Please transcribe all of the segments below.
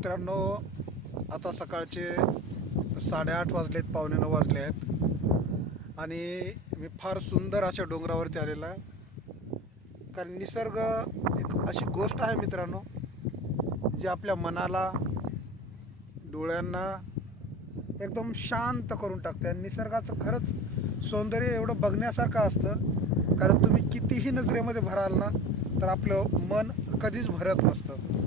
मित्रांनो, आता सकाळचे 8:30 वाजलेत, पावणे 9 वाजले आहेत आणि मी फार सुंदर अशा डोंगरावरती आलेला आहे. कारण निसर्ग एक अशी गोष्ट आहे मित्रांनो, जी आपल्या मनाला, डोळ्यांना एकदम शांत करून टाकते. आणि निसर्गाचं खरंच सौंदर्य एवढं बघण्यासारखं असतं, कारण तुम्ही कितीही नजरेमध्ये भराल ना, तर आपलं मन कधीच भरत नसतं.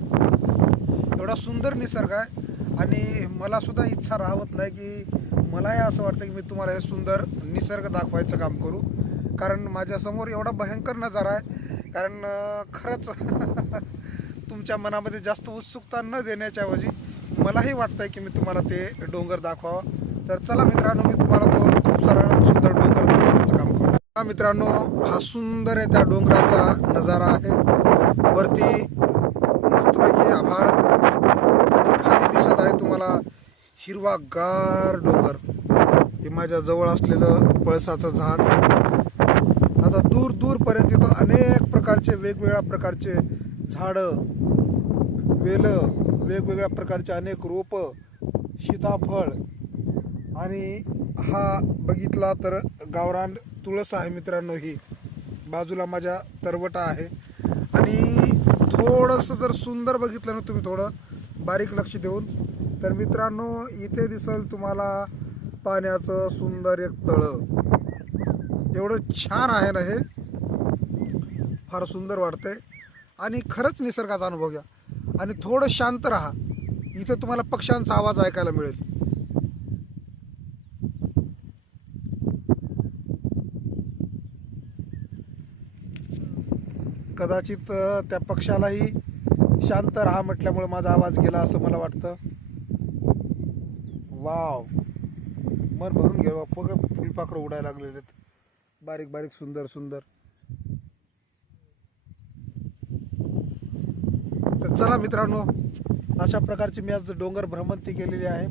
एवढा सुंदर निसर्ग आहे. आणि मलासुद्धा इच्छा राहत नाही की मलाही असं वाटतं की मी तुम्हाला हे सुंदर निसर्ग दाखवायचं काम करू, कारण माझ्यासमोर एवढा भयंकर नजारा आहे. कारण खरंच तुमच्या मनामध्ये जास्त उत्सुकता न देण्याच्याऐवजी मलाही वाटतं आहे की मी तुम्हाला ते डोंगर दाखवावं. तर चला मित्रांनो, मी तुम्हाला तो खूप सारा सुंदर डोंगर दाखवण्याचं काम करू. हा मित्रांनो, हा सुंदर आहे त्या डोंगराचा नजारा आहे. वरती मस्तपैकी आभाळ आणि खाली दिसत आहे तुम्हाला हिरवागार डोंगर. हे माझ्या जवळ असलेलं पळसाचं झाड. आता दूर दूरपर्यंत इथं अनेक प्रकारचे वेगवेगळ्या प्रकारचे झाडं, वेलं, वेगवेगळ्या प्रकारचे अनेक रोपं, सीताफळ. आणि हा बघितला तर गावरान तुळस आहे मित्रांनो. ही बाजूला माझ्या तरवटा आहे. आणि थोडंसं जर सुंदर बघितलं ना तुम्ही, थोडं बारीक लक्ष देऊन, तर मित्रांनो इथे दिसेल तुम्हाला पाण्याचं सुंदर एक तळं. एवढं छान आहे ना हे, फार सुंदर वाटतंय. आणि खरंच निसर्गाचा अनुभव घ्या आणि थोडं शांत राहा. इथे तुम्हाला पक्ष्यांचा आवाज ऐकायला मिळेल. कदाचित त्या पक्षालाही शांत राहा म्हटल्यामुळे माझा आवाज गेला असं मला वाटतं. वाव, मन भरून घ्यावा. फुलपाखरं उडायला लागलेले आहेत, बारीक बारीक, सुंदर सुंदर. तर चला मित्रांनो, अशा प्रकारची मी आज डोंगर भ्रमंती केलेली आहे.